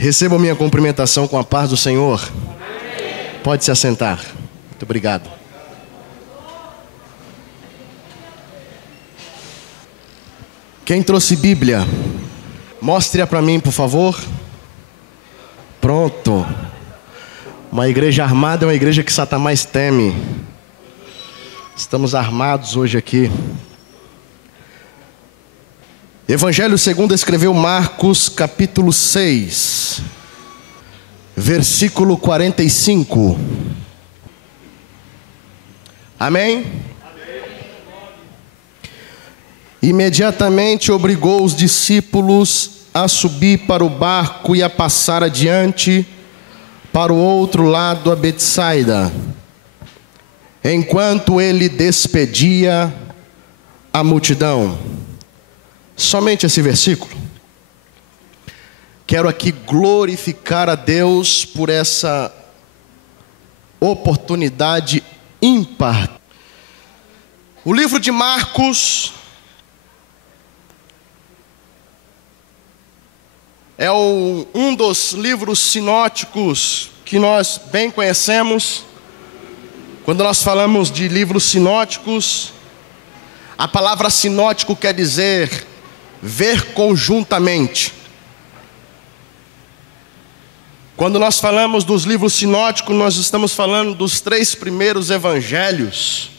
Receba minha cumprimentação com a paz do Senhor. Amém. Pode se assentar. Muito obrigado. Quem trouxe Bíblia, mostre-a para mim, por favor. Pronto. Uma igreja armada é uma igreja que Satanás teme. Estamos armados hoje aqui. Evangelho segundo escreveu Marcos, capítulo 6, versículo 45. Amém? Imediatamente obrigou os discípulos a subir para o barco e a passar adiante para o outro lado, a Betsaida, enquanto ele despedia a multidão. Somente esse versículo. Quero aqui glorificar a Deus por essa oportunidade ímpar. O livro de Marcos é um dos livros sinóticos que nós bem conhecemos. Quando nós falamos de livros sinóticos, a palavra sinótico quer dizer ver conjuntamente. Quando nós falamos dos livros sinóticos, nós estamos falando dos 3 primeiros evangelhos,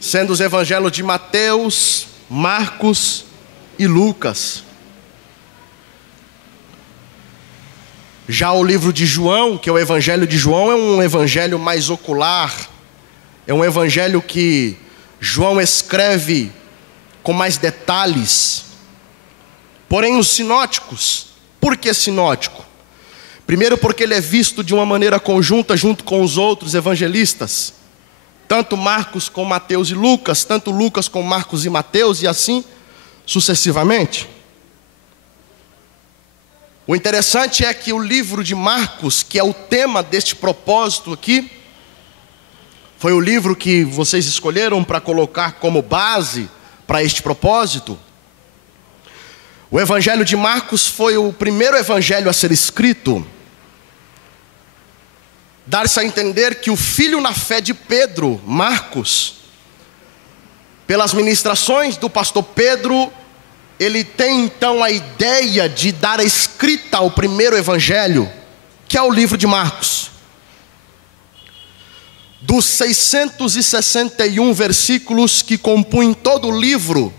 sendo os evangelhos de Mateus, Marcos e Lucas. Já o livro de João, que é o evangelho de João, é um evangelho mais ocular, é um evangelho que João escreve com mais detalhes. Porém os sinóticos, por que sinótico? Primeiro porque ele é visto de uma maneira conjunta junto com os outros evangelistas, tanto Marcos com Mateus e Lucas, tanto Lucas com Marcos e Mateus, e assim sucessivamente. O interessante é que o livro de Marcos, que é o tema deste propósito aqui, foi o livro que vocês escolheram para colocar como base para este propósito. O evangelho de Marcos foi o primeiro evangelho a ser escrito. Dar-se a entender que o filho na fé de Pedro, Marcos, pelas ministrações do pastor Pedro, ele tem então a ideia de dar a escrita ao primeiro evangelho, que é o livro de Marcos. Dos 661 versículos que compõem todo o livro,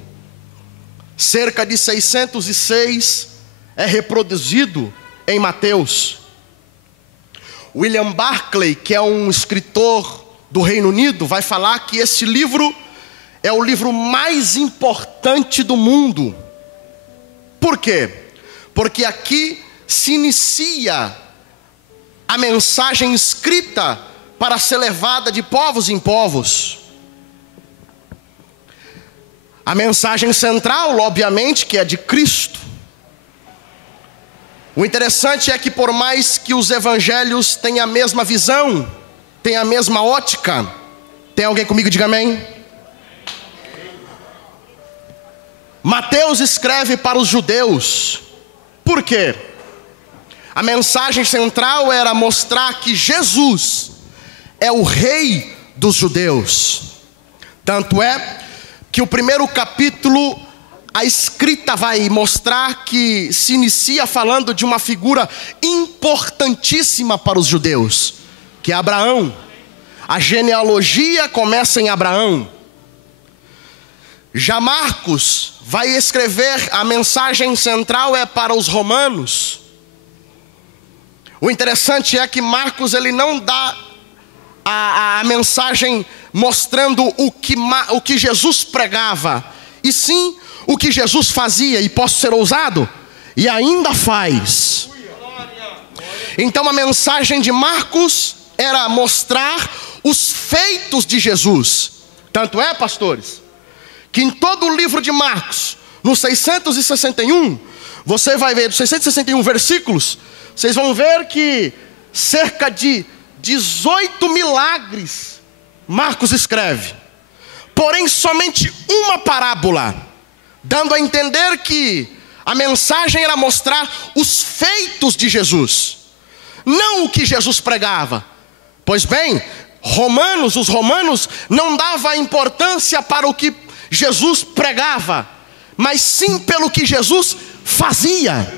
cerca de 606 é reproduzido em Mateus. William Barclay, que é um escritor do Reino Unido, vai falar que esse livro é o livro mais importante do mundo. Por quê? Porque aqui se inicia a mensagem escrita para ser levada de povos em povos. A mensagem central, obviamente, que é de Cristo. O interessante é que por mais que os evangelhos tenham a mesma visão, tenham a mesma ótica, tem alguém comigo? Diga amém. Mateus escreve para os judeus. Por quê? A mensagem central era mostrar que Jesus é o rei dos judeus. Tanto é que o primeiro capítulo, a escrita vai mostrar que se inicia falando de uma figura importantíssima para os judeus, que é Abraão. A genealogia começa em Abraão. Já Marcos vai escrever, a mensagem central é para os romanos. O interessante é que Marcos ele não dá a mensagem mostrando o que Jesus pregava, e sim o que Jesus fazia, e posso ser ousado, e ainda faz. Então a mensagem de Marcos era mostrar os feitos de Jesus. Tanto é, pastores, que em todo o livro de Marcos, no 661, você vai ver, dos 661 versículos, vocês vão ver que cerca de 18 milagres Marcos escreve. Porém somente uma parábola, dando a entender que A mensagem era mostrar os feitos de Jesus, não o que Jesus pregava. Pois bem, os romanos não davam importância para o que Jesus pregava, mas sim pelo que Jesus fazia.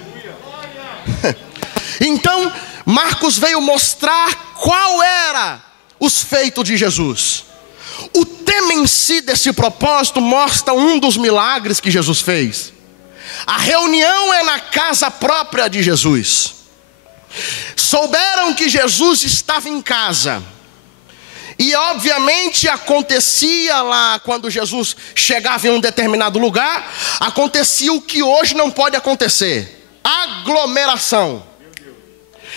Então, Marcos veio mostrar qual era os feitos de Jesus. O tema em si desse propósito mostra um dos milagres que Jesus fez. A reunião é na casa própria de Jesus. Souberam que Jesus estava em casa. E obviamente acontecia lá, quando Jesus chegava em um determinado lugar, acontecia o que hoje não pode acontecer: aglomeração.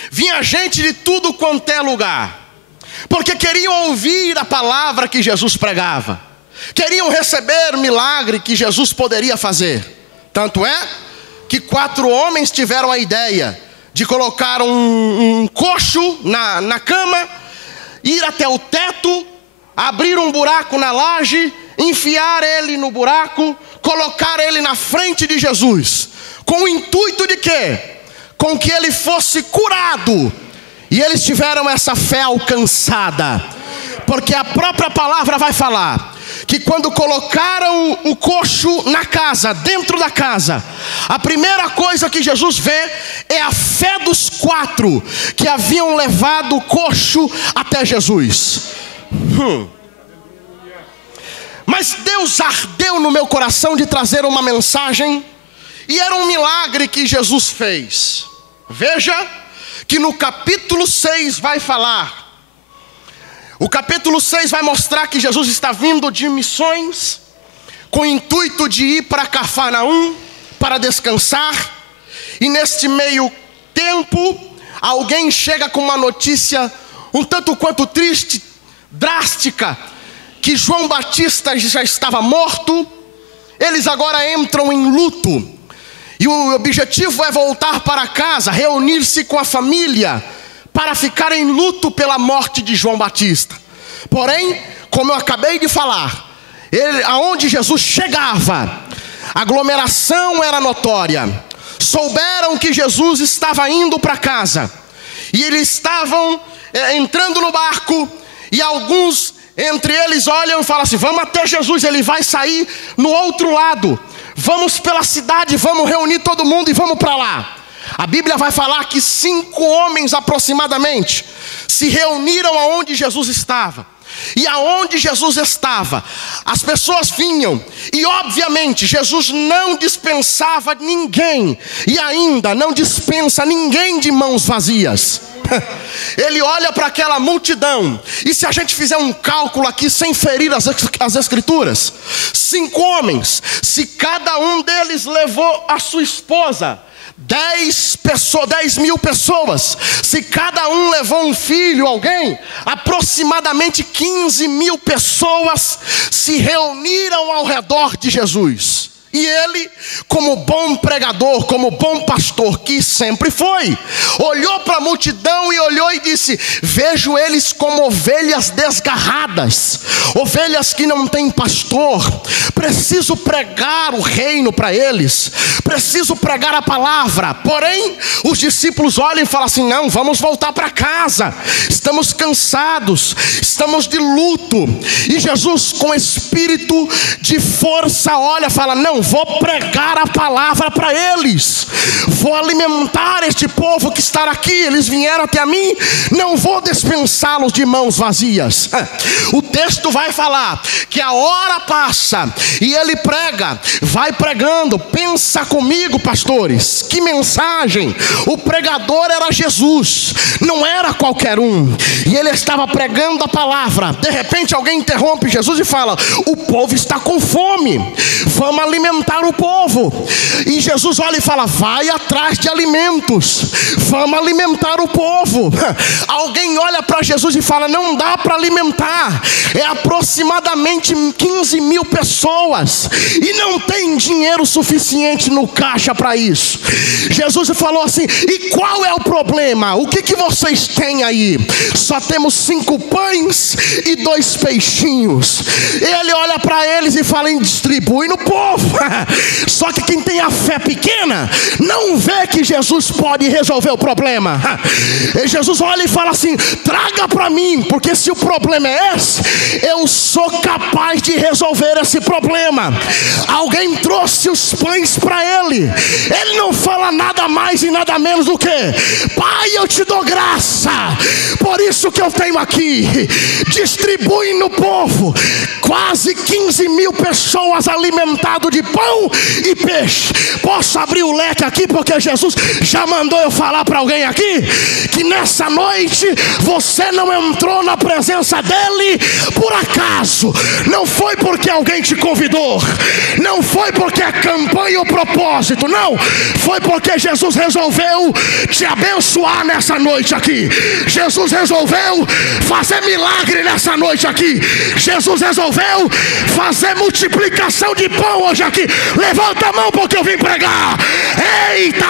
Vinha gente de tudo quanto é lugar, porque queriam ouvir a palavra que Jesus pregava, queriam receber o milagre que Jesus poderia fazer. Tanto é que 4 homens tiveram a ideia de colocar um coxo na cama, ir até o teto, abrir um buraco na laje, enfiar ele no buraco, colocar ele na frente de Jesus, com o intuito de quê? Com que ele fosse curado. E eles tiveram essa fé alcançada, porque a própria palavra vai falar que quando colocaram o coxo na casa, dentro da casa, a primeira coisa que Jesus vê é a fé dos 4 que haviam levado o coxo até Jesus. Mas Deus ardeu no meu coração de trazer uma mensagem, e era um milagre que Jesus fez. Veja que no capítulo 6 vai falar. O capítulo 6 vai mostrar que Jesus está vindo de missões, com o intuito de ir para Cafarnaum, para descansar. E neste meio tempo, alguém chega com uma notícia um tanto quanto triste, drástica, que João Batista já estava morto. Eles agora entram em luto, e o objetivo é voltar para casa, reunir-se com a família, para ficar em luto pela morte de João Batista. Porém, como eu acabei de falar, aonde Jesus chegava, a aglomeração era notória. Souberam que Jesus estava indo para casa, e eles estavam entrando no barco, e alguns entre eles olham e falam assim: vamos até Jesus, ele vai sair no outro lado, vamos pela cidade, vamos reunir todo mundo e vamos para lá. A Bíblia vai falar que 5 homens aproximadamente se reuniram aonde Jesus estava. E aonde Jesus estava, as pessoas vinham, e obviamente Jesus não dispensava ninguém, e ainda não dispensa ninguém de mãos vazias. Ele olha para aquela multidão, e se a gente fizer um cálculo aqui sem ferir as escrituras, 5 homens, se cada um deles levou a sua esposa, 10 mil pessoas, se cada um levou um filho, alguém, aproximadamente 15 mil pessoas se reuniram ao redor de Jesus. E ele, como bom pregador, como bom pastor que sempre foi, olhou para a multidão e olhou e disse: vejo eles como ovelhas desgarradas, ovelhas que não têm pastor. Preciso pregar o reino para eles, preciso pregar a palavra. Porém, os discípulos olham e falam assim: não, vamos voltar para casa, estamos cansados, estamos de luto. E Jesus, com espírito de força, olha e fala: não, vou pregar a palavra para eles, vou alimentar este povo que está aqui, eles vieram até mim, não vou dispensá-los de mãos vazias. O texto vai falar que a hora passa e ele prega, vai pregando. Pensa comigo, pastores, que mensagem! O pregador era Jesus, não era qualquer um, e ele estava pregando a palavra. De repente alguém interrompe Jesus e fala: o povo está com fome, vamos alimentar o povo. E Jesus olha e fala: vai atrás de alimentos. vamos alimentar o povo. Alguém olha para Jesus e fala: não dá para alimentar, é aproximadamente 15 mil pessoas, e não tem dinheiro suficiente no caixa para isso. Jesus falou assim: e qual é o problema? O que vocês têm aí? Só temos 5 pães e 2 peixinhos. Ele olha para eles e fala: distribui no povo. Só que quem tem a fé pequena não vê que Jesus pode resolver o problema. E Jesus olha e fala assim: traga para mim, porque se o problema é esse, eu sou capaz de resolver esse problema. Alguém trouxe os pães para ele. Ele não fala nada mais e nada menos do que: Pai, eu te dou graça por isso que eu tenho aqui. Distribui no povo. Quase 15 mil pessoas alimentadas de pão e peixe. Posso abrir o leque aqui, porque Jesus já mandou eu falar para alguém aqui que nessa noite você não entrou na presença dele por acaso. Não foi porque alguém te convidou, não foi porque é campanha ou propósito, não. Foi porque Jesus resolveu te abençoar nessa noite aqui. Jesus resolveu fazer milagre nessa noite aqui. Jesus resolveu fazer multiplicação de pão hoje aqui. Levanta a mão, porque eu vim pregar. Eita!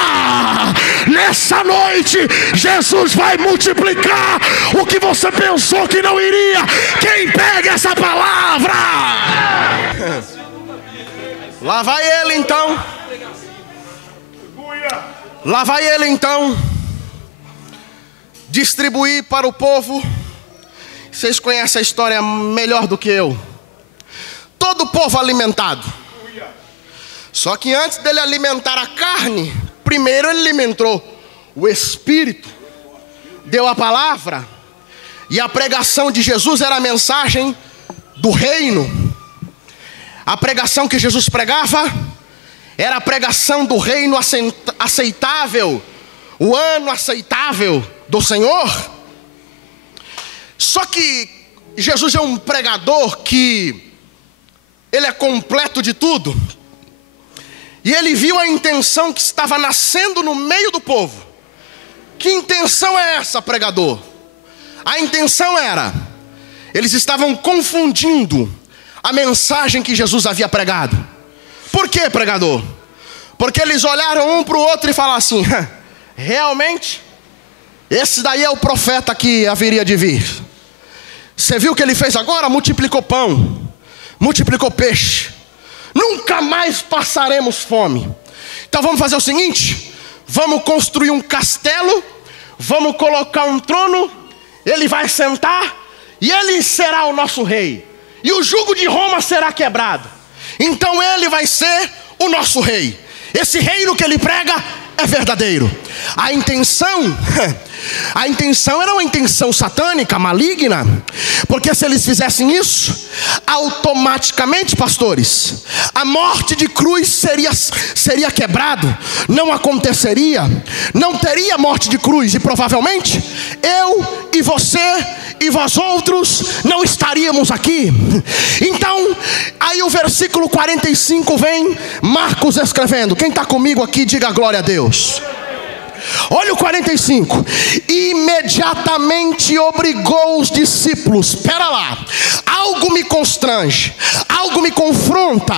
Nessa noite Jesus vai multiplicar o que você pensou que não iria. Quem pega essa palavra? Lá vai ele então. Lá vai ele então distribuir para o povo. Vocês conhecem a história melhor do que eu. Todo o povo alimentado. Só que antes dele alimentar a carne, primeiro ele alimentou o espírito. Deu a palavra. E a pregação de Jesus era a mensagem do reino. A pregação que Jesus pregava era a pregação do reino aceitável, o ano aceitável do Senhor. Só que Jesus é um pregador que ele é completo de tudo. E ele viu a intenção que estava nascendo no meio do povo. Que intenção é essa, pregador? A intenção era: eles estavam confundindo a mensagem que Jesus havia pregado. Por quê, pregador? Porque eles olharam um para o outro e falaram assim: realmente, esse daí é o profeta que haveria de vir. Você viu o que ele fez agora? Multiplicou pão, multiplicou peixe. Nunca mais passaremos fome. Então vamos fazer o seguinte: vamos construir um castelo, vamos colocar um trono, ele vai sentar e ele será o nosso rei, e o jugo de Roma será quebrado. Então ele vai ser o nosso rei. Esse reino que ele prega é verdadeiro. A intenção era uma intenção satânica, maligna. Porque se eles fizessem isso, automaticamente, pastores, a morte de cruz seria quebrado. Não aconteceria. Não teria morte de cruz. E provavelmente eu e você e vós outros não estaríamos aqui. Então, aí o versículo 45 vem Marcos escrevendo. Quem está comigo aqui, diga glória a Deus. Olha o 45. Imediatamente obrigou os discípulos. Espera lá, algo me constrange, algo me confronta.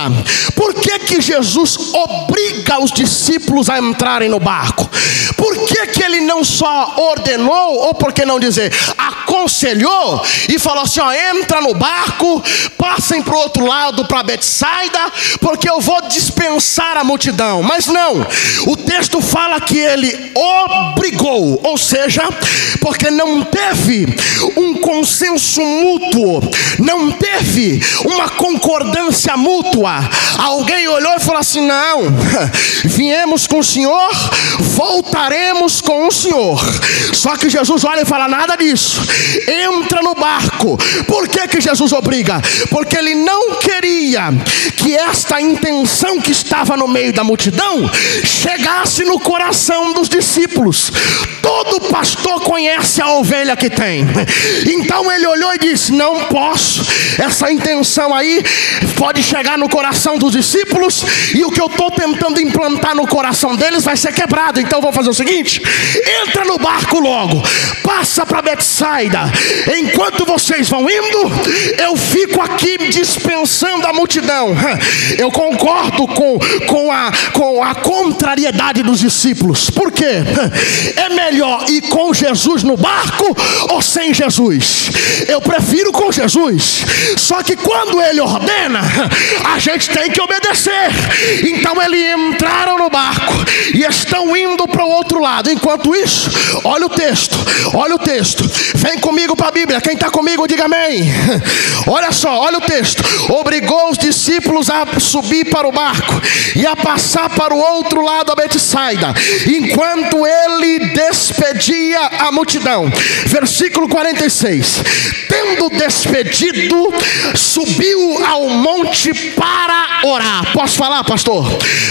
Por que Jesus obriga os discípulos a entrarem no barco? Por que ele não só ordenou, ou por que não dizer aconselhou e falou assim: ó, entra no barco, passem para o outro lado, para Betsaida, porque eu vou dispensar a multidão? Mas não, o texto fala que ele obrigou, ou seja, porque não teve um consenso mútuo, não teve uma concordância mútua. Alguém olhou e falou assim: não, viemos com o Senhor, voltaremos com o Senhor. Só que Jesus olha e fala: nada disso. entra no barco. Por que Jesus obriga? Porque ele não queria que esta intenção que estava no meio da multidão chegasse no coração dos discípulos. Todo pastor conhece a ovelha que tem. Então ele olhou e disse: não posso, essa intenção aí pode chegar no coração dos discípulos, e o que eu estou tentando implantar no coração deles vai ser quebrado. Então vou fazer o seguinte: entra no barco logo, passa para Betsaida. Enquanto vocês vão indo, eu fico aqui dispensando a multidão. Eu concordo com a contrariedade dos discípulos. Por quê? É melhor ir com Jesus no barco ou sem Jesus? Eu prefiro com Jesus. Só que quando ele ordena, a gente tem que obedecer. Então eles entraram no barco e estão indo para o outro lado. Enquanto isso, olha o texto, olha o texto. Vem comigo para a Bíblia. Quem está comigo, diga amém. Olha só, olha o texto. Obrigou os discípulos a subir para o barco e a passar para o outro lado, a Betsaida, enquanto ele despedia a multidão. Versículo 46. Tendo despedido, subiu ao monte para orar. Posso falar, pastor?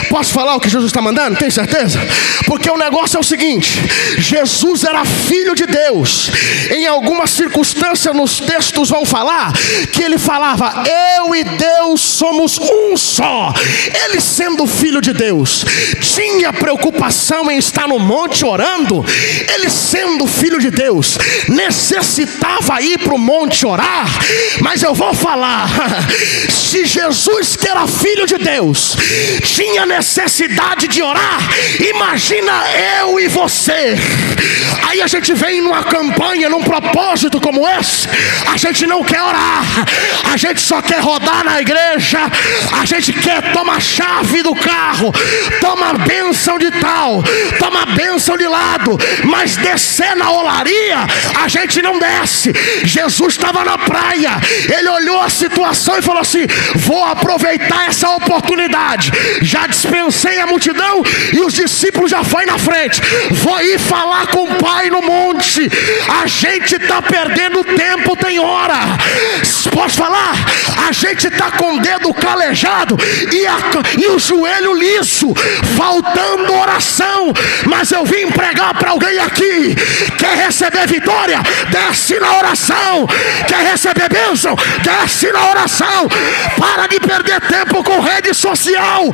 Posso falar o que Jesus está mandando? Tem certeza? Porque o negócio é o seguinte: Jesus era filho de Deus. Em algumas circunstâncias nos textos vão falar que ele falava: eu e Deus somos um só. Ele, sendo filho de Deus, tinha preocupação em estar no monte orando. Ele, sendo filho de Deus, necessitava ir para o monte orar. Mas eu vou falar: se Jesus, que era filho de Deus, tinha necessidade de orar, imagina eu e você. Aí a gente vem numa campanha, num propósito como esse, a gente não quer orar, a gente só quer rodar na igreja, a gente quer tomar chave do carro, toma bênção de tal, toma bênção de lado, mas descer na olaria, a gente não desce. Jesus estava na praia, ele olhou a situação e falou assim: vou aproveitar essa oportunidade, já dispensei a multidão e os discípulos já foi na frente, vou ir falar com o Pai no monte. A gente está perdendo tempo, tem hora. Posso falar? A gente está com o dedo calejado e o joelho liso, faltando oração. Mas eu vim pregar para alguém aqui: quer receber vitória? Desce na oração. Quer receber bênção? Desce na oração. Para de perder tempo com rede social,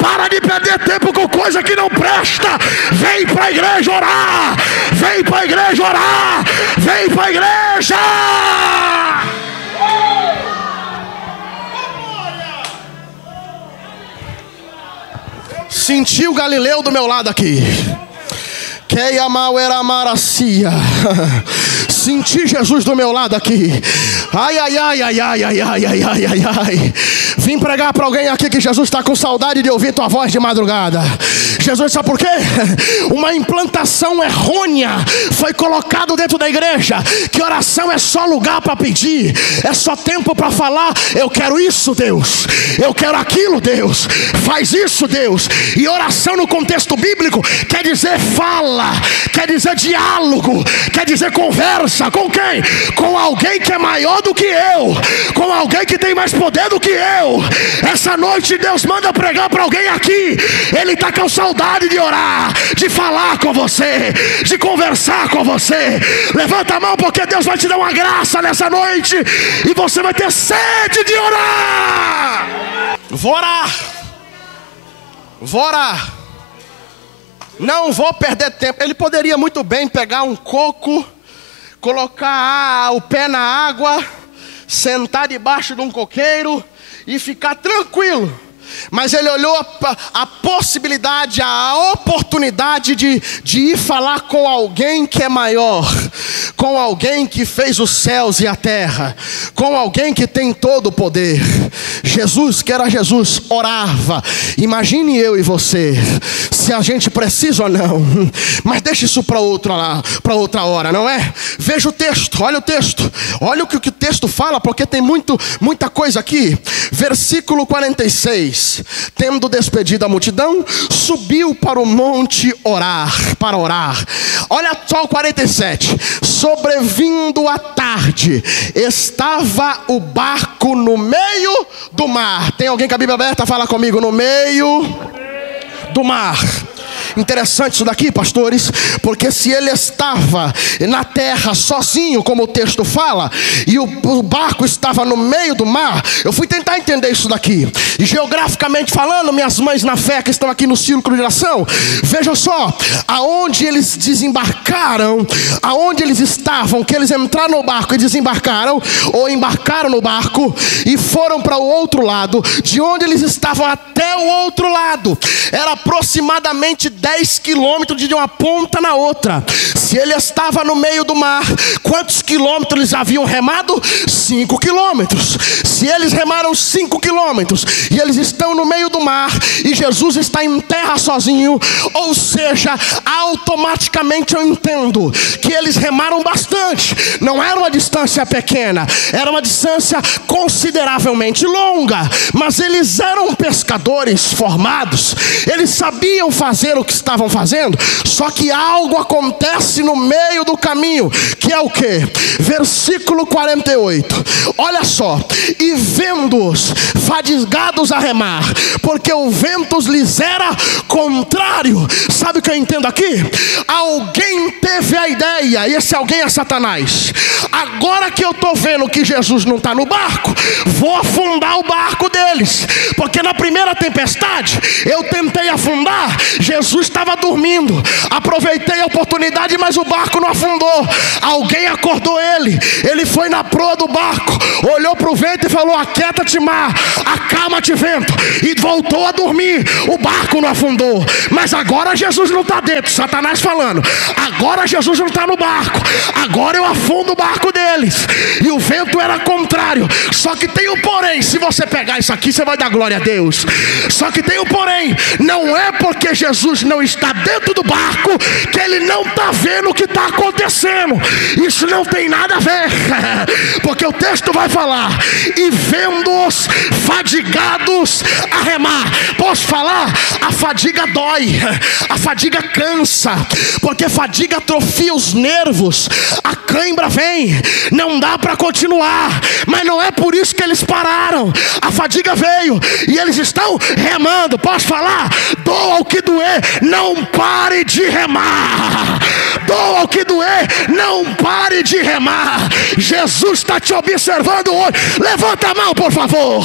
para de perder tempo com coisa que não presta. Vem para a igreja orar, vem para a igreja orar, vem para a igreja. Senti o Galileu do meu lado aqui. Senti Jesus do meu lado aqui. Ai, ai, ai, ai, ai, ai, ai, ai, ai, ai, ai. Vim pregar para alguém aqui que Jesus está com saudade de ouvir tua voz de madrugada. Jesus, sabe por quê? Uma implantação errônea foi colocado dentro da igreja, que oração é só lugar para pedir, é só tempo para falar: eu quero isso, Deus, eu quero aquilo, Deus, faz isso, Deus. E oração no contexto bíblico quer dizer fala, quer dizer diálogo, quer dizer conversa. Com quem? Com alguém que é maior do que eu, com alguém que tem mais poder do que eu. Essa noite Deus manda pregar para alguém aqui. Ele está com saudade de orar, de falar com você, de conversar com você. Levanta a mão, porque Deus vai te dar uma graça nessa noite e você vai ter sede de orar. Vou orar, vou orar, não vou perder tempo. Ele poderia muito bem pegar um coco, colocar o pé na água, sentar debaixo de um coqueiro e ficar tranquilo. Mas ele olhou a possibilidade, a oportunidade de ir falar com alguém que é maior, com alguém que fez os céus e a terra, com alguém que tem todo o poder. Jesus, que era Jesus, orava. Imagine eu e você, se a gente precisa ou não. Mas deixa isso para outra hora, não é? Veja o texto, olha o texto, olha o que o texto fala, porque tem muita coisa aqui. Versículo 46. Tendo despedido a multidão, subiu para o monte para orar. Olha só o 47. sobrevindo a tarde, estava o barco no meio do mar. Tem alguém com a Bíblia aberta? Fala comigo. No meio do mar. Interessante isso daqui, pastores, porque se ele estava na terra sozinho, como o texto fala, e o barco estava no meio do mar, eu fui tentar entender isso daqui. E geograficamente falando, minhas mães na fé que estão aqui no círculo de oração, vejam só, aonde eles desembarcaram, aonde eles estavam, que eles entraram no barco e desembarcaram, ou embarcaram no barco e foram para o outro lado, de onde eles estavam até o outro lado, era aproximadamente 10 quilômetros de uma ponta na outra. Se ele estava no meio do mar, quantos quilômetros eles haviam remado? 5 quilômetros. Se eles remaram 5 quilômetros e eles estão no meio do mar e Jesus está em terra sozinho, ou seja, automaticamente eu entendo que eles remaram bastante. Não era uma distância pequena, era uma distância consideravelmente longa, mas eles eram pescadores formados, eles sabiam fazer o que estavam fazendo. Só que algo acontece no meio do caminho, que é o que? Versículo 48, olha só: e vendo-os fadigados a remar, porque o vento lhes era contrário. Sabe o que eu entendo aqui? Alguém teve a ideia, e esse alguém é Satanás. Agora que eu estou vendo que Jesus não está no barco, vou afundar o barco deles, porque na primeira tempestade eu tentei afundar, Jesus estava dormindo, aproveitei a oportunidade, mas o barco não afundou. Alguém acordou ele, ele foi na proa do barco, olhou para o vento e falou: aquieta-te mar, acalma-te vento, e voltou a dormir. O barco não afundou, mas agora Jesus não está dentro. Satanás falando: agora Jesus não está no barco, agora eu afundo o barco deles. E o vento era contrário. Só que tem um porém. Se você pegar isso aqui, você vai dar glória a Deus. Só que tem um porém. Não é porque Jesus não está dentro do barco que ele não está vendo o que está acontecendo. Isso não tem nada a ver, porque o texto vai falar: e vendo-os fadigados a remar. Posso falar? A fadiga dói, a fadiga cansa, porque fadiga atrofia os nervos, a cãibra vem, não dá para continuar. Mas não é por isso que eles pararam. A fadiga veio e eles estão remando. Posso falar? Doa o que doer, não pare de remar. Doa o que doer, não pare de remar. Jesus está te observando hoje. Levanta a mão, por favor.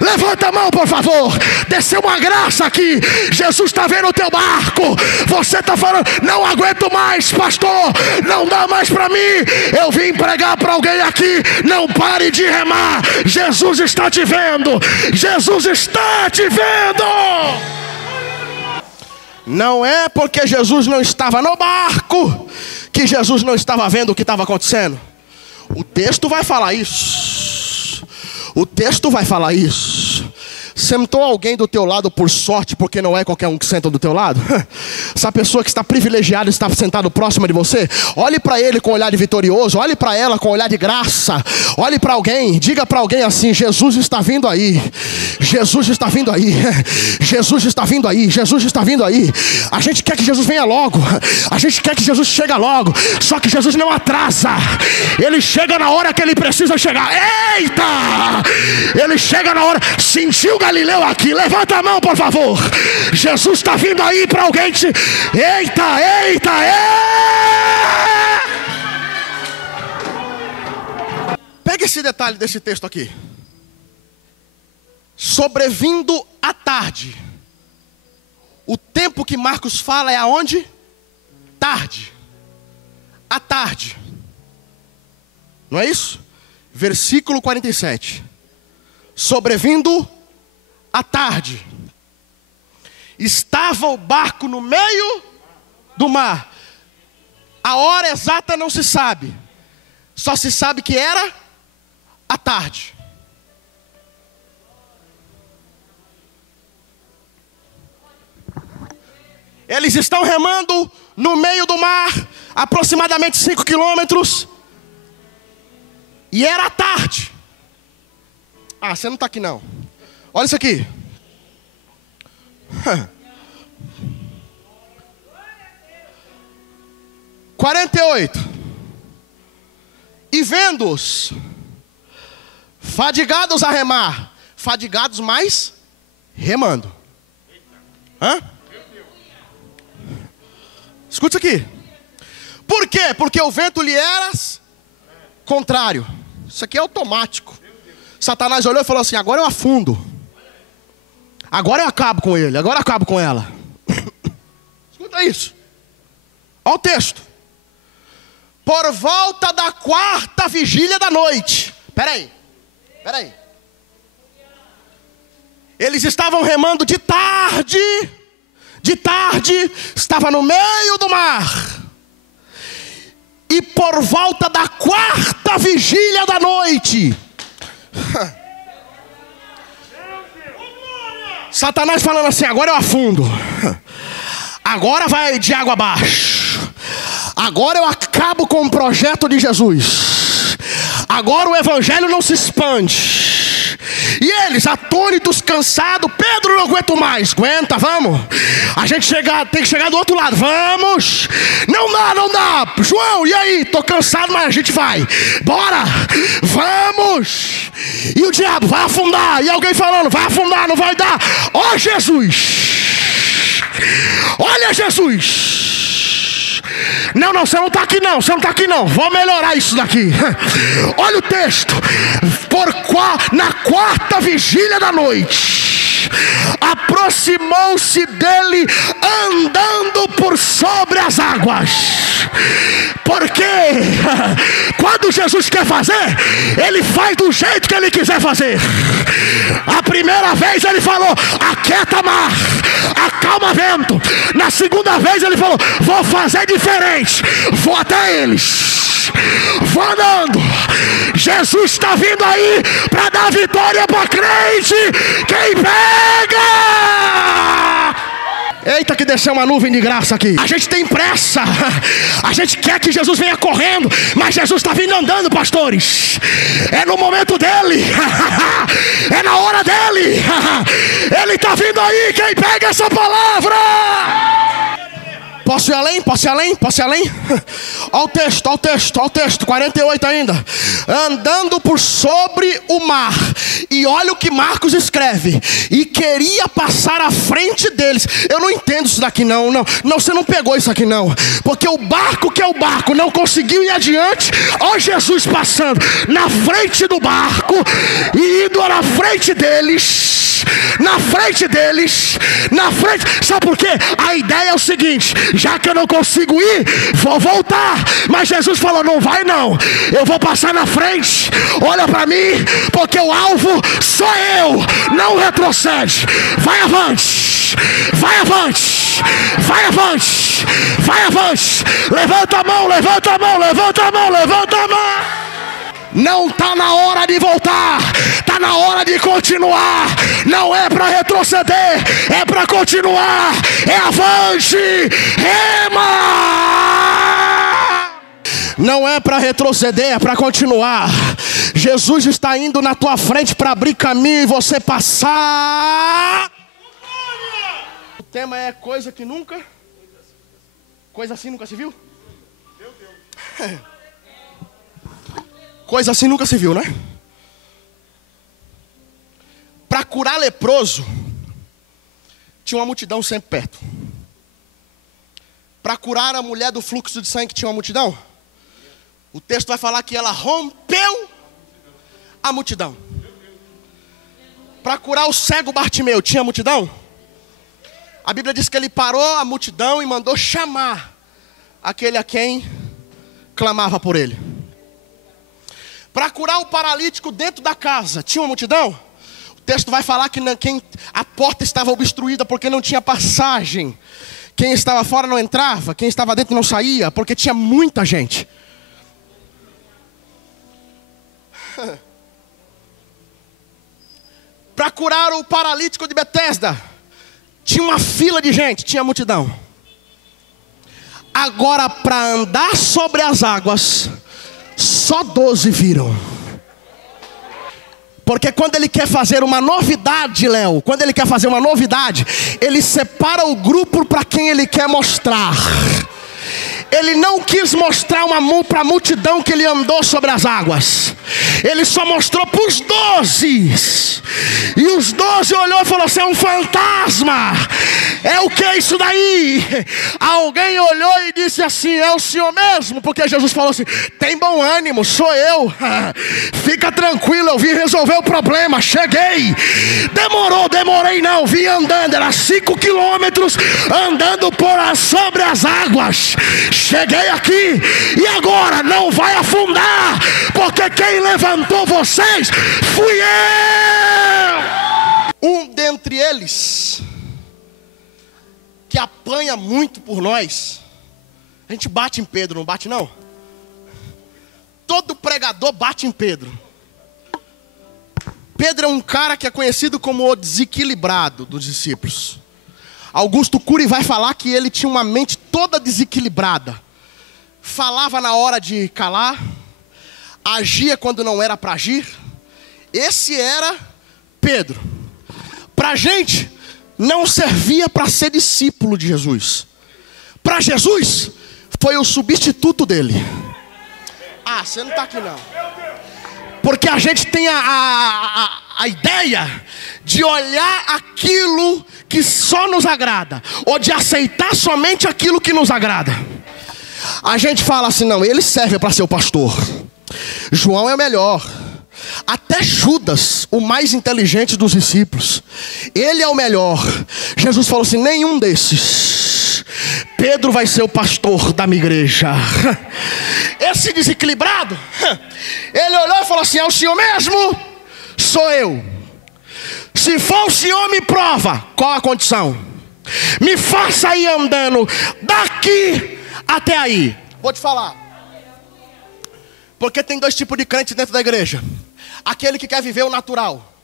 Levanta a mão, por favor. Desceu uma graça aqui. Jesus está vendo o teu barco. Você está falando: não aguento mais, pastor, não dá mais para mim. Eu vim pregar para alguém aqui: não pare de remar. Jesus está te vendo. Jesus está te vendo. Não é porque Jesus não estava no barco que Jesus não estava vendo o que estava acontecendo. O texto vai falar isso. O texto vai falar isso. Sentou alguém do teu lado por sorte, porque não é qualquer um que senta do teu lado? Essa pessoa que está privilegiada, está sentado próximo de você, olhe para ele com um olhar de vitorioso, olhe para ela com um olhar de graça. Olhe para alguém, diga para alguém assim: Jesus está vindo aí, Jesus está vindo aí, Jesus está vindo aí, Jesus está vindo aí. A gente quer que Jesus venha logo, a gente quer que Jesus chegue logo. Só que Jesus não atrasa, ele chega na hora que ele precisa chegar. Eita! Ele chega na hora. Sentiu Galileu aqui? Levanta a mão, por favor. Jesus está vindo aí para alguém te... Eita, eita, Pega esse detalhe desse texto aqui. Sobrevindo à tarde. O tempo que Marcos fala é aonde? Tarde. À tarde. Não é isso? Versículo 47. Sobrevindo à tarde, estava o barco no meio do mar. A hora exata não se sabe, só se sabe que era à tarde. Eles estão remando no meio do mar, aproximadamente 5 quilômetros, e era à tarde. Ah, você não está aqui não. Olha isso aqui. 48. E vendo-os fadigados a remar, fadigados mais remando. Hã? Escuta isso aqui. Por quê? Porque o vento lhe era contrário. Isso aqui é automático. Satanás olhou e falou assim: agora eu afundo. Agora eu acabo com ele. Agora eu acabo com ela. Escuta isso. Olha o texto. Por volta da 4ª vigília da noite. Peraí. Eles estavam remando de tarde. De tarde, estava no meio do mar. E por volta da 4ª vigília da noite, Satanás falando assim: agora eu afundo. Agora vai de água abaixo. Agora eu acabo com o projeto de Jesus. Agora o evangelho não se expande. E eles, atônitos, cansados: Pedro, não aguento mais. Aguenta, vamos. A gente tem que chegar do outro lado. Vamos. Não dá. João, e aí? Tô cansado, mas a gente vai. Bora. Vamos. E o diabo vai afundar. E alguém falando: vai afundar, não vai dar. Ó Jesus. Olha Jesus. Não, você não está aqui não. Você não está aqui não. Vou melhorar isso daqui. Olha o texto. Na 4ª vigília da noite, aproximou-se dele andando por sobre as águas. Porque quando Jesus quer fazer, ele faz do jeito que ele quiser fazer. A primeira vez ele falou: aquieta mar, acalma vento. Na segunda vez ele falou: vou fazer diferente, vou até eles, vou andando. Jesus está vindo aí para dar vitória para crente. Quem pega? Eita, que desceu uma nuvem de graça aqui. A gente tem pressa. A gente quer que Jesus venha correndo, mas Jesus está vindo andando, pastores. É no momento dele. É na hora dele. Ele está vindo aí. Quem pega essa palavra? Posso ir além? Olha o texto, 48 ainda. Andando por sobre o mar. E olha o que Marcos escreve: e queria passar à frente deles. Eu não entendo isso daqui não, você não pegou isso aqui não. Porque o barco que é o barco não conseguiu ir adiante. Olha Jesus passando na frente do barco e indo na frente deles. Na frente. Sabe por quê? A ideia é o seguinte: já que eu não consigo ir, vou voltar. Mas Jesus falou: não vai não, eu vou passar na frente. Olha para mim, porque o alvo sou eu. Não retrocede. Vai avante. Levanta a mão. Não está na hora de voltar, está na hora de continuar. Não é para retroceder, é para continuar. É avante, rema. Não é para retroceder, é para continuar. Jesus está indo na tua frente para abrir caminho e você passar. O tema é coisa que nunca. Coisa assim nunca se viu? Meu Deus. Coisa assim nunca se viu, né? Para curar leproso, tinha uma multidão sempre perto. Para curar a mulher do fluxo de sangue, tinha uma multidão. O texto vai falar que ela rompeu a multidão. Para curar o cego Bartimeu, tinha multidão. A Bíblia diz que ele parou a multidão e mandou chamar aquele a quem clamava por ele. Para curar o paralítico dentro da casa, tinha uma multidão. O texto vai falar que a porta estava obstruída porque não tinha passagem. Quem estava fora não entrava, quem estava dentro não saía, porque tinha muita gente. Para curar o paralítico de Betesda, tinha uma fila de gente, tinha multidão. Agora, para andar sobre as águas, só 12 viram. Porque quando ele quer fazer uma novidade, Léo, quando ele quer fazer uma novidade, ele separa o grupo para quem ele quer mostrar. Ele não quis mostrar para a multidão que ele andou sobre as águas. Ele só mostrou para os 12. E os 12 olhou e falou assim: é um fantasma. É o que é isso daí? Alguém olhou e disse assim: é o Senhor mesmo? Porque Jesus falou assim: tem bom ânimo, sou eu. Fica tranquilo, eu vim resolver o problema. Cheguei. Demorei não, vim andando. Era 5 quilômetros andando sobre as águas. Cheguei aqui. E agora não vai afundar, porque quem levantou vocês fui eu. Um dentre eles que apanha muito por nós. A gente bate em Pedro, não bate não? Todo pregador bate em Pedro. Pedro é um cara que é conhecido como o desequilibrado dos discípulos. Augusto Cury vai falar que ele tinha uma mente toda desequilibrada. Falava na hora de calar, agia quando não era para agir. Esse era Pedro. Pra gente, não servia para ser discípulo de Jesus. Para Jesus, foi o substituto dele. Ah, você não está aqui não. Porque a gente tem a ideia de olhar aquilo que só nos agrada, ou de aceitar somente aquilo que nos agrada. A gente fala assim: não, ele serve para ser o pastor. João é o melhor. Até Judas, o mais inteligente dos discípulos, ele é o melhor. Jesus falou assim: nenhum desses. Pedro vai ser o pastor da minha igreja. Esse desequilibrado, ele olhou e falou assim: é o Senhor mesmo? Sou eu. Se for o Senhor, me prova. Qual a condição? Me faça ir andando daqui até aí. Vou te falar. Porque tem 2 tipos de crentes dentro da igreja. Aquele que quer viver o natural.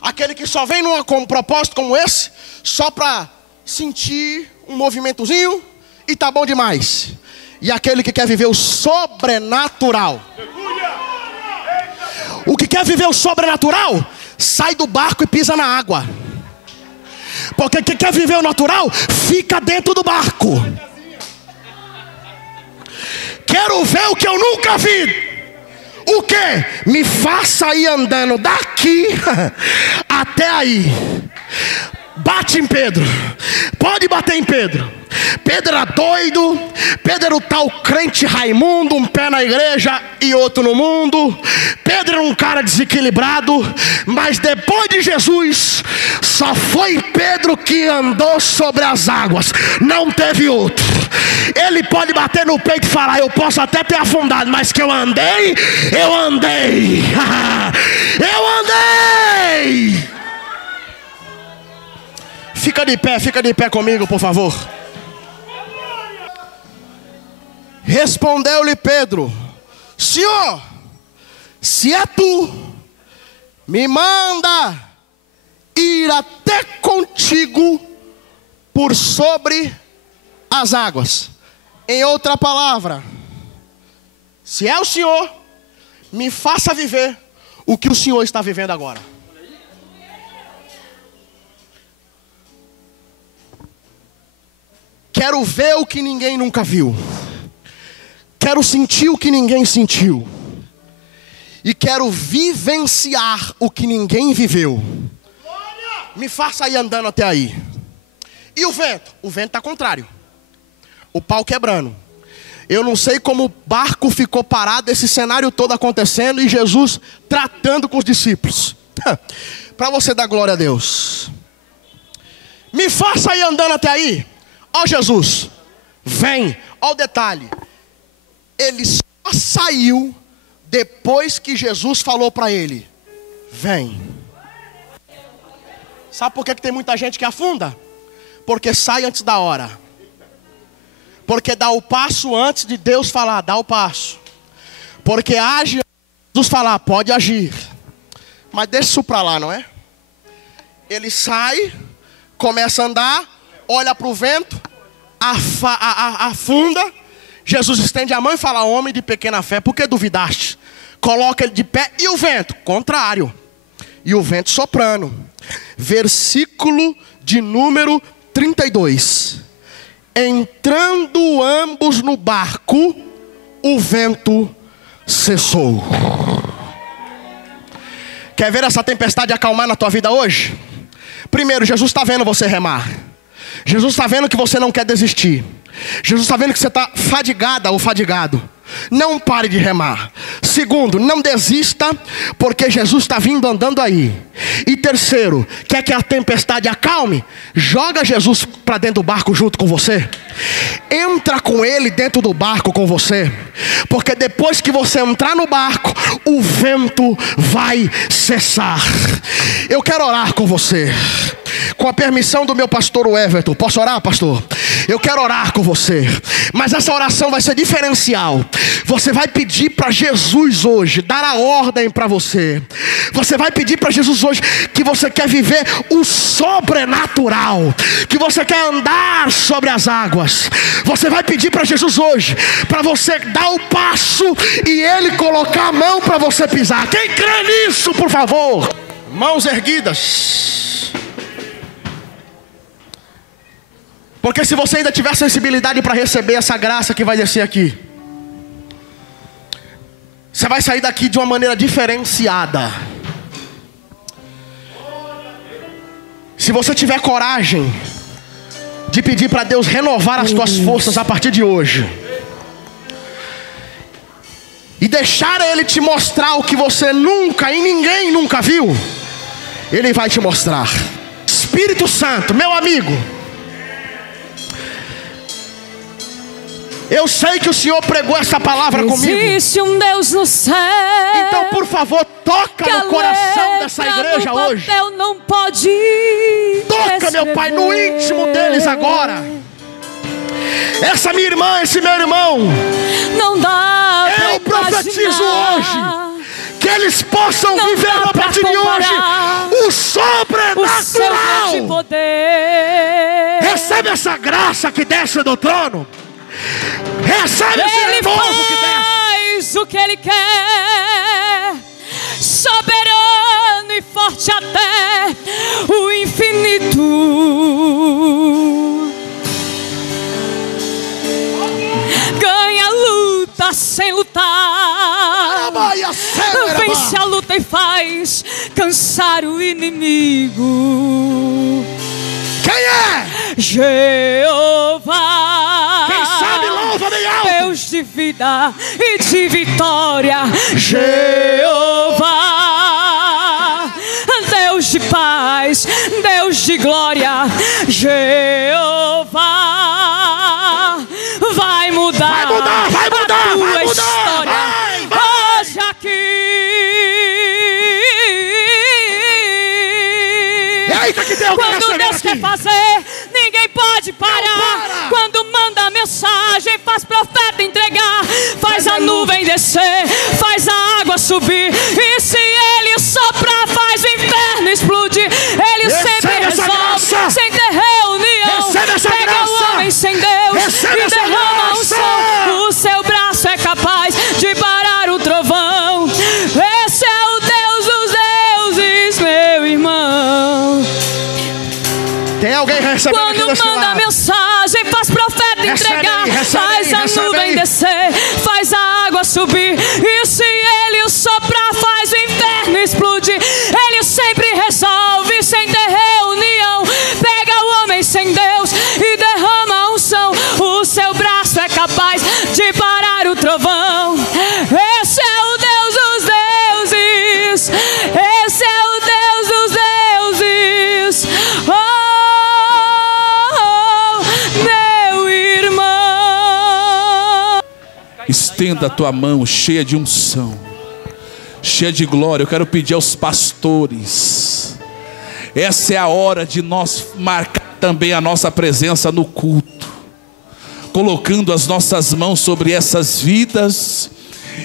Aquele que só vem com um propósito como esse, só para sentir um movimentozinho e tá bom demais. E aquele que quer viver o sobrenatural. O que quer viver o sobrenatural, sai do barco e pisa na água. Porque quem quer viver o natural, fica dentro do barco. Quero ver o que eu nunca vi. O que? Me faça ir andando daqui até aí. Bate em Pedro. Pode bater em Pedro. Pedro era doido. Pedro era o tal crente Raimundo, um pé na igreja e outro no mundo. Pedro era um cara desequilibrado. Mas depois de Jesus, só foi Pedro que andou sobre as águas. Não teve outro. Ele pode bater no peito e falar: eu posso até ter afundado, mas que eu andei, eu andei. Eu andei. Fica de pé comigo, por favor. Respondeu-lhe Pedro: Senhor, se é tu, me manda ir até contigo por sobre as águas. Em outra palavra, se é o Senhor, me faça viver o que o Senhor está vivendo agora. Quero ver o que ninguém nunca viu. Quero sentir o que ninguém sentiu. E quero vivenciar o que ninguém viveu. Me faça ir andando até aí. E o vento? O vento está contrário. O pau quebrando. Eu não sei como o barco ficou parado, esse cenário todo acontecendo e Jesus tratando com os discípulos. Para você dar glória a Deus. Me faça ir andando até aí. Ó Jesus, vem. Ó o detalhe. Ele só saiu depois que Jesus falou para ele: vem. Sabe por que tem muita gente que afunda? Porque sai antes da hora. Porque dá o passo antes de Deus falar, dá o passo. Porque age antes de Jesus falar, pode agir. Mas deixa isso para lá, não é? Ele sai, começa a andar, olha para o vento, afunda. Jesus estende a mão e fala: homem de pequena fé, por que duvidaste? Coloca ele de pé. E o vento? Contrário. E o vento soprando. Versículo de número 32. entrando ambos no barco, o vento cessou. Quer ver essa tempestade acalmar na tua vida hoje? Primeiro, Jesus está vendo você remar. Jesus está vendo que você não quer desistir. Jesus está vendo que você está fadigada ou fadigado. Não pare de remar. Segundo, não desista, porque Jesus está vindo andando aí. E terceiro, quer que a tempestade acalme? Joga Jesus para dentro do barco junto com você. Entra com ele dentro do barco com você. Porque depois que você entrar no barco, o vento vai cessar. Eu quero orar com você. Com a permissão do meu pastor Everton. Posso orar, pastor? Eu quero orar com você. Mas essa oração vai ser diferencial. Você vai pedir para Jesus hoje dar a ordem para você. Você vai pedir para Jesus hoje que você quer viver o sobrenatural, que você quer andar sobre as águas. Você vai pedir para Jesus hoje para você dar o passo e ele colocar a mão para você pisar. Quem crê nisso, por favor? Mãos erguidas. Porque se você ainda tiver sensibilidade para receber essa graça que vai descer aqui, você vai sair daqui de uma maneira diferenciada. Se você tiver coragem de pedir para Deus renovar as tuas forças a partir de hoje, e deixar Ele te mostrar o que você nunca e ninguém nunca viu, Ele vai te mostrar. Espírito Santo, meu amigo, eu sei que o Senhor pregou essa palavra comigo. Existe um Deus no céu. Então, por favor, toca no coração dessa igreja hoje. Não pode toca, meu Pai, no íntimo deles agora. Essa minha irmã, esse meu irmão, não dá. Eu profetizo hoje que eles possam viver a partir de hoje o sobrenatural. O poder. Recebe essa graça que desce do trono. Recebe esse renovo que desce. Ele faz o que Ele quer, soberano e forte até o infinito. Ganha a luta sem lutar, vence a luta e faz cansar o inimigo. Quem é? Jeová. Quem sabe louva bem alto. Deus de vida e de vitória. Jeová. Deus de paz, Deus de glória. Jeová. Vai mudar, vai mudar, a tua vai mudar, história. vai. Hoje aqui. Eita, que tem alguém quando Deus aqui. quer fazer, ninguém pode parar. Quando manda mensagem, faz profeta entregar, faz a nuvem descer, faz a água subir. E se Ele soprar, faz o inferno explodir. Ele sempre resolve, sem ter reunião. Pega o homem sem Deus e derrama um som. O seu braço é capaz de parar o trovão. Esse é o Deus dos deuses, meu irmão. Tem alguém recebendo aqui desse lado? Quando manda mensagem, faz profeta entregar, faz a nuvem descer, faz a água subir. E se Ele soprar, faz o inferno explodir. Ele sempre resolve, sem ter reunião. Pega o homem sem Deus e derrama a unção. O seu braço é capaz de parar o trovão. Esse é o Deus dos deuses. Esse é o Deus dos deuses. Meu irmão. Estenda a tua mão cheia de unção, cheia de glória. Eu quero pedir aos pastores, essa é a hora de nós marcar também a nossa presença no culto, colocando as nossas mãos sobre essas vidas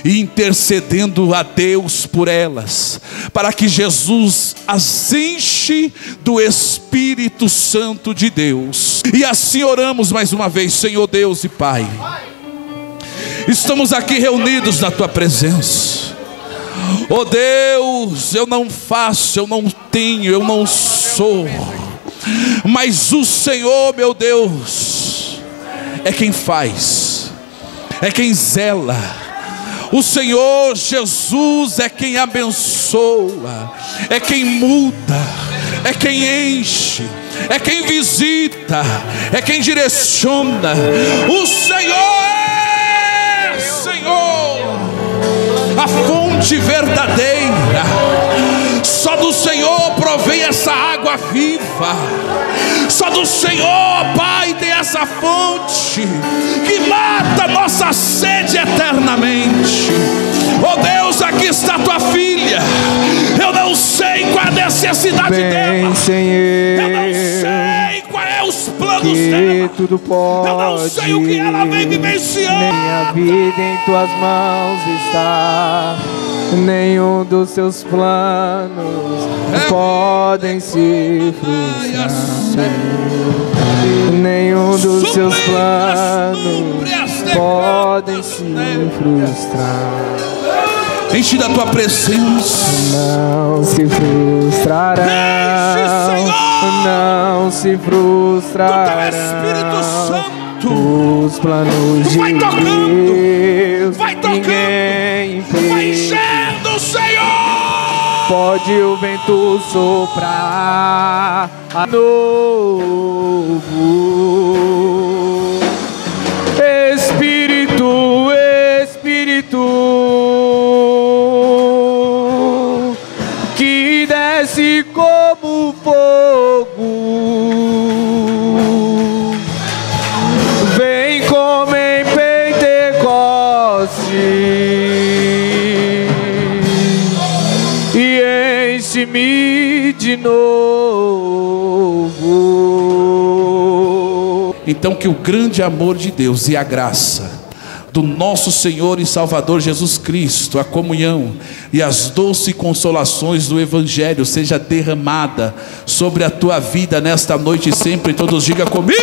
e intercedendo a Deus por elas, para que Jesus as enche do Espírito Santo de Deus. E assim oramos mais uma vez. Senhor Deus e Pai, estamos aqui reunidos na Tua presença. Oh Deus, eu não faço, eu não tenho, eu não sou, mas o Senhor, meu Deus, é quem faz, é quem zela. O Senhor Jesus é quem abençoa, é quem muda, é quem enche, é quem visita, é quem direciona. O Senhor é, Senhor, a fonte verdadeira. Só do Senhor provém essa água viva. Só do Senhor, Pai, tem essa fonte que mata nossa sede eternamente. Oh Deus, aqui está tua filha. Eu não sei qual é a necessidade dela. Eu não sei qual é os planos dela. Tudo pode, eu não sei o que ela vem vivenciando. Minha vida em tuas mãos está. Nenhum dos seus planos podem se frustrar. Nenhum dos seus planos podem se frustrar. Enche da tua presença. Não se frustrarão. Não se frustrarão. Do teu Espírito Santo. Os planos de Deus. Vai tocando. Vai enchendo, Senhor. Pode o vento soprar a novo. Espírito, Espírito, que desce como fogo, vem como em Pentecoste e enche-me de novo. Então que o grande amor de Deus e a graça do nosso Senhor e Salvador Jesus Cristo, a comunhão e as doces consolações do Evangelho seja derramada sobre a tua vida nesta noite e sempre. Todos digam comigo.